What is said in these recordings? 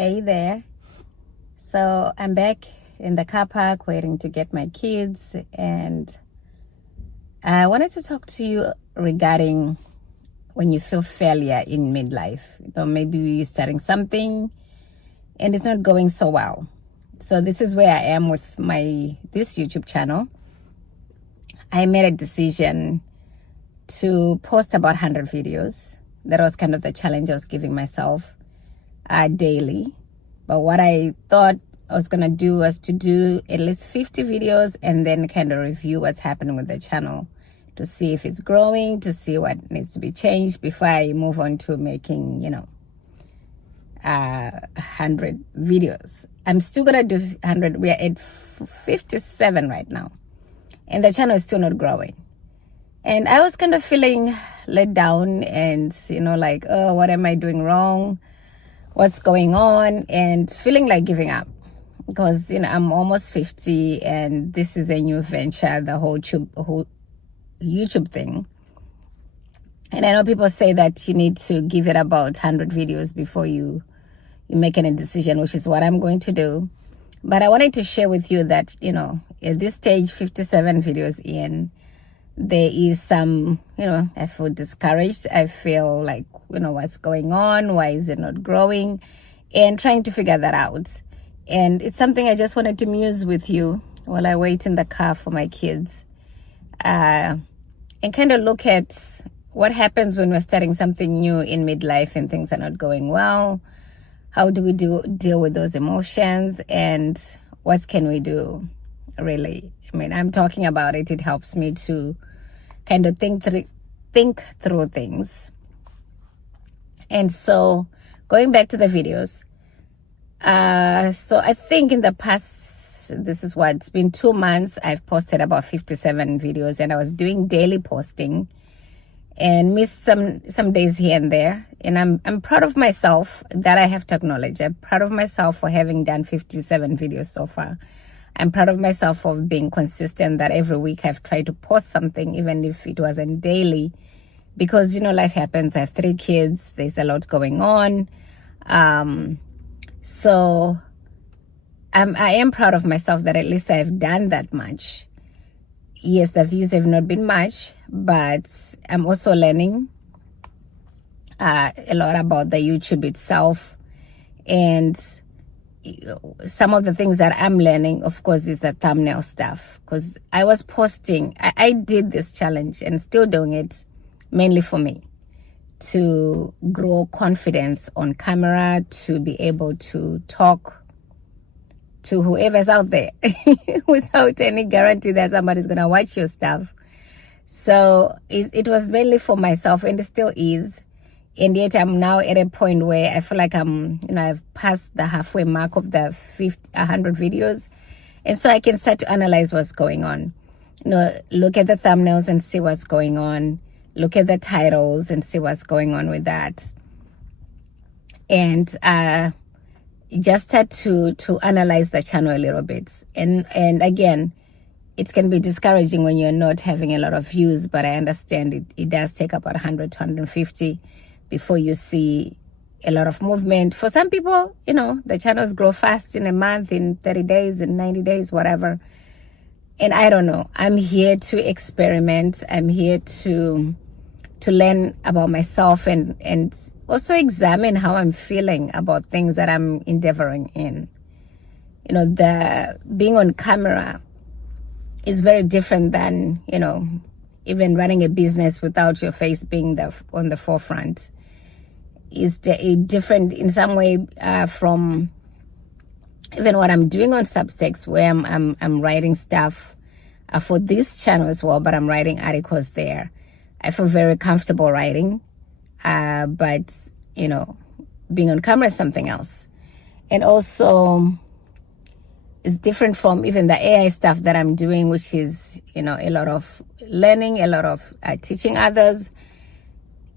Hey there. So I'm back in the car park waiting to get my kids, and I wanted to talk to you regarding when you feel failure in midlife. Maybe you're starting something and it's not going so well. So this is where I am with this YouTube channel. I made a decision to post about 100 videos. That was kind of the challenge I was giving myself daily. But what I thought I was going to do was to do at least 50 videos and then kind of review what's happening with the channel to see if it's growing, to see what needs to be changed before I move on to making, 100 videos. I'm still going to do 100. We are at 57 right now. And the channel is still not growing. And I was kind of feeling let down and, oh, what am I doing wrong? What's going on? And feeling like giving up. Because, I'm almost 50 and this is a new venture, the whole YouTube thing. And I know people say that you need to give it about 100 videos before you make any decision, which is what I'm going to do. But I wanted to share with you that, at this stage, 57 videos in, there is some, I feel discouraged. I feel like, what's going on? Why is it not growing? And trying to figure that out. And it's something I just wanted to muse with you while I wait in the car for my kids. And kind of look at what happens when we're starting something new in midlife and things are not going well. How do we deal with those emotions? And what can we do, really? I mean, I'm talking about it. It helps me to kind of think through things. And so going back to the videos, so I think in the past, it's been 2 months, I've posted about 57 videos, and I was doing daily posting and missed some days here and there. And I'm proud of myself, that I have to acknowledge. I'm proud of myself for having done 57 videos so far. I'm proud of myself for being consistent, that every week I've tried to post something, even if it wasn't daily, because, life happens. I have 3 kids. There's a lot going on. So I am proud of myself that at least I've done that much. Yes, the views have not been much, but I'm also learning a lot about the YouTube itself. And some of the things that I'm learning, of course, is the thumbnail stuff. Because I was posting, I did this challenge and still doing it mainly for me, to grow confidence on camera, to be able to talk to whoever's out there without any guarantee that somebody's going to watch your stuff. So it was mainly for myself, and it still is. And yet I'm now at a point where I feel like I've passed the halfway mark of the 100 videos. And so I can start to analyze what's going on. Look at the thumbnails and see what's going on. Look at the titles and see what's going on with that. And just start to analyze the channel a little bit. And again, it can be discouraging when you're not having a lot of views, but I understand it does take about 100 to 150 before you see a lot of movement. For some people, the channels grow fast in a month, in 30 days, in 90 days, whatever. And I don't know. I'm here to experiment. I'm here to learn about myself and also examine how I'm feeling about things that I'm endeavoring in. The being on camera is very different than, even running a business without your face being on the forefront. Is different in some way from even what I'm doing on Substacks, where I'm writing stuff for this channel as well, but I'm writing articles there. I feel very comfortable writing, but being on camera is something else. And also, it's different from even the AI stuff that I'm doing, which is a lot of learning, a lot of teaching others.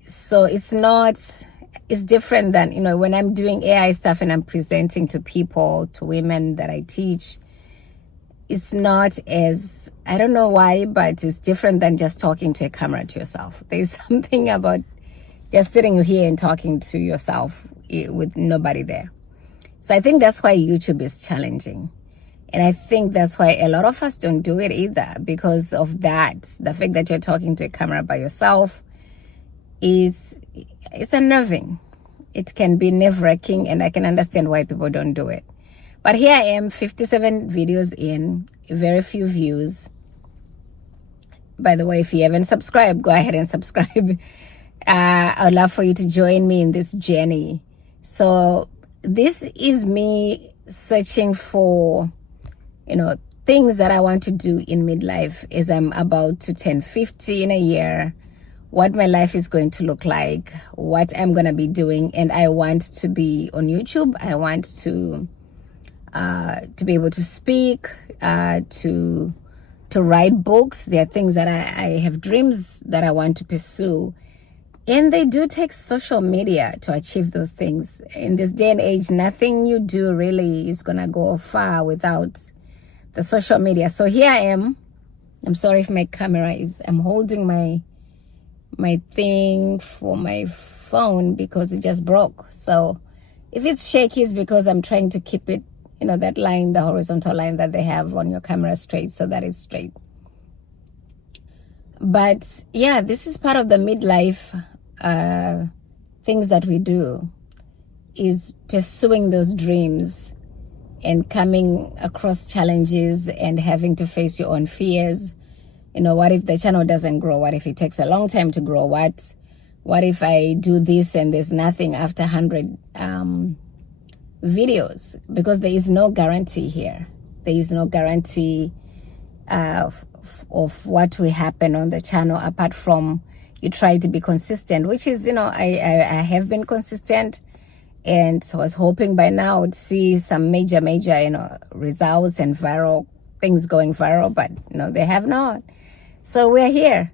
So it's different than, when I'm doing AI stuff and I'm presenting to people, to women that I teach. It's not as, I don't know why, but it's different than just talking to a camera to yourself. There's something about just sitting here and talking to yourself with nobody there. So I think that's why YouTube is challenging. And I think that's why a lot of us don't do it either, because of that. The fact that you're talking to a camera by yourself it's unnerving. It can be nerve-wracking, and I can understand why people don't do it. But here I am, 57 videos in, very few views. By the way, if you haven't subscribed, go ahead and subscribe. I'd love for you to join me in this journey. So this is me searching for, things that I want to do in midlife as I'm about to turn 50 in a year, what my life is going to look like, what I'm going to be doing. And I want to be on YouTube. I want to be able to speak, to write books. There are things that I have dreams that I want to pursue. And they do take social media to achieve those things. In this day and age, nothing you do really is going to go far without the social media. So here I am. I'm sorry if my camera I'm holding my thing for my phone because it just broke. So if it's shaky, it's because I'm trying to keep it, that line, the horizontal line that they have on your camera straight, so that it's straight. But yeah, this is part of the midlife things that we do, is pursuing those dreams and coming across challenges and having to face your own fears. What if the channel doesn't grow? What if it takes a long time to grow? What if I do this and there's nothing after 100 videos? Because there is no guarantee here. There is no guarantee of what will happen on the channel, apart from you try to be consistent, which is, I have been consistent, and so I was hoping by now I would see some major, results and viral things going viral, but they have not. So we're here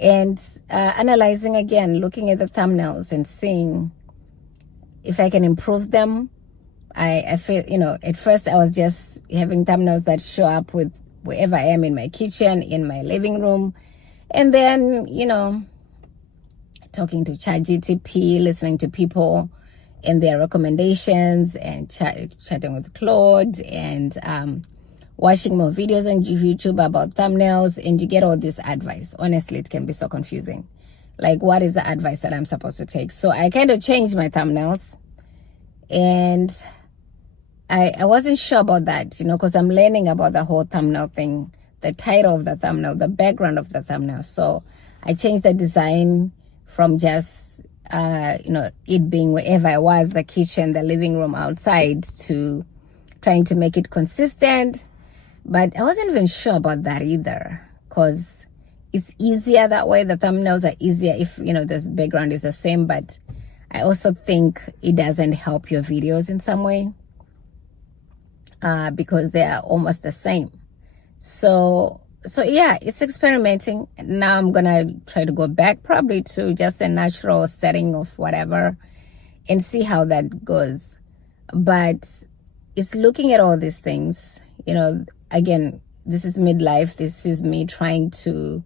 and analyzing again, looking at the thumbnails and seeing if I can improve them. I feel, at first I was just having thumbnails that show up with wherever I am, in my kitchen, in my living room. And then, talking to ChatGPT, listening to people and their recommendations, and chatting with Claude, and watching more videos on YouTube about thumbnails, and you get all this advice. Honestly, it can be so confusing. Like, what is the advice that I'm supposed to take? So I kind of changed my thumbnails, and I wasn't sure about that, because I'm learning about the whole thumbnail thing, the title of the thumbnail, the background of the thumbnail. So I changed the design from just, it being wherever I was, the kitchen, the living room, outside, to trying to make it consistent. But I wasn't even sure about that either, because it's easier that way. The thumbnails are easier if, the background is the same. But I also think it doesn't help your videos in some way, because they are almost the same. So yeah, it's experimenting. Now I'm gonna try to go back probably to just a natural setting of whatever and see how that goes. But it's looking at all these things, again, this is midlife. This is me trying to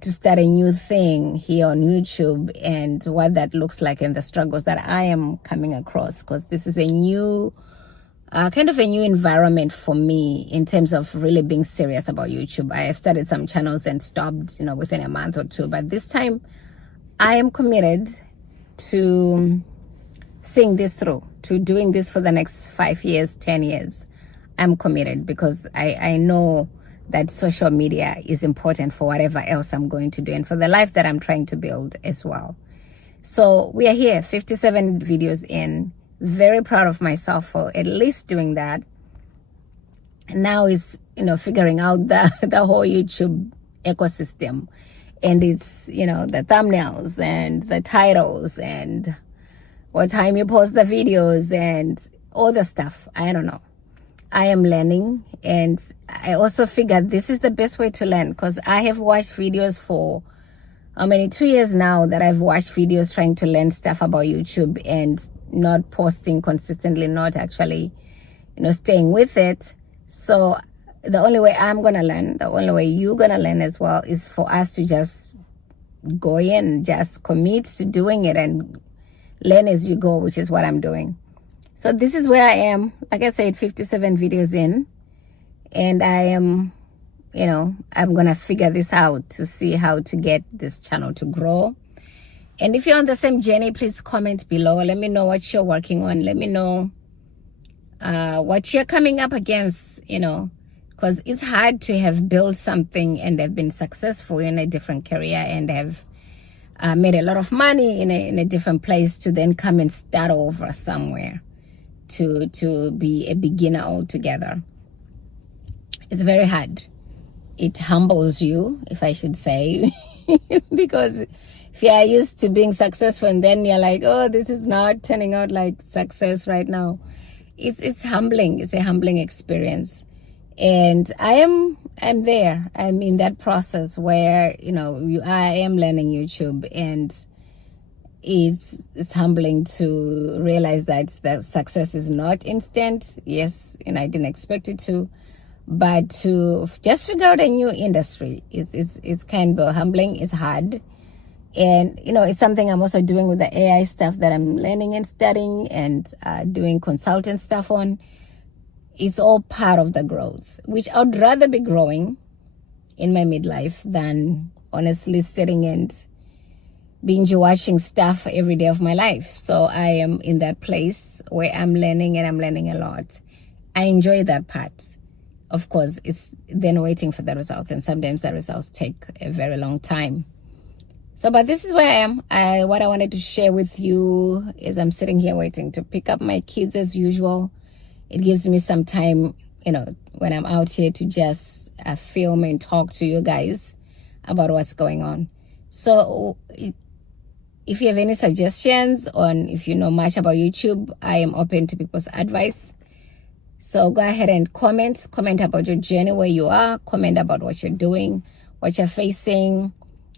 start a new thing here on YouTube, and what that looks like, and the struggles that I am coming across, because this is a new kind of a new environment for me in terms of really being serious about YouTube. I have started some channels and stopped, within a month or two. But this time, I am committed to seeing this through, to doing this for the next 5 years, 10 years. I'm committed, because I know that social media is important for whatever else I'm going to do, and for the life that I'm trying to build as well. So we are here, 57 videos in. Very proud of myself for at least doing that. Now is, figuring out the whole YouTube ecosystem, and it's, the thumbnails and the titles and what time you post the videos and all the stuff. I don't know. I am learning, and I also figured this is the best way to learn, because I have watched videos for 2 years now that I've watched videos trying to learn stuff about YouTube and not posting consistently, not actually, staying with it. So the only way I'm going to learn, the only way you're going to learn as well, is for us to just go in, just commit to doing it and learn as you go, which is what I'm doing. So this is where I am. Like I said, 57 videos in, and I am, I'm gonna figure this out to see how to get this channel to grow. And if you're on the same journey, please comment below. Let me know what you're working on. Let me know what you're coming up against, because it's hard to have built something and have been successful in a different career and have made a lot of money in a different place to then come and start over somewhere to be a beginner altogether. It's very hard. It humbles you, if I should say, because if you are used to being successful and then you're like, oh, this is not turning out like success right now. It's humbling. It's a humbling experience. And I'm there. I'm in that process where, I am learning YouTube, and it's humbling to realize that the success is not instant. Yes, I didn't expect it to, but to just figure out a new industry is kind of humbling. It's hard. And, it's something I'm also doing with the AI stuff that I'm learning and studying and doing consultant stuff on. It's all part of the growth, which I would rather be growing in my midlife than honestly sitting and binge watching stuff every day of my life. So I am in that place where I'm learning, and I'm learning a lot. I enjoy that part. Of course, it's then waiting for the results, and sometimes the results take a very long time. So, but this is where I am. What I wanted to share with you is I'm sitting here waiting to pick up my kids as usual. It gives me some time, when I'm out here to just film and talk to you guys about what's going on. So if you have any suggestions on if you know much about YouTube, I am open to people's advice. So go ahead and comment about your journey, where you are, comment about what you're doing, what you're facing,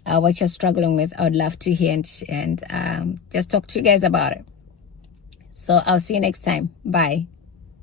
what you're struggling with. I would love to hear and just talk to you guys about it. So I'll see you next time. Bye.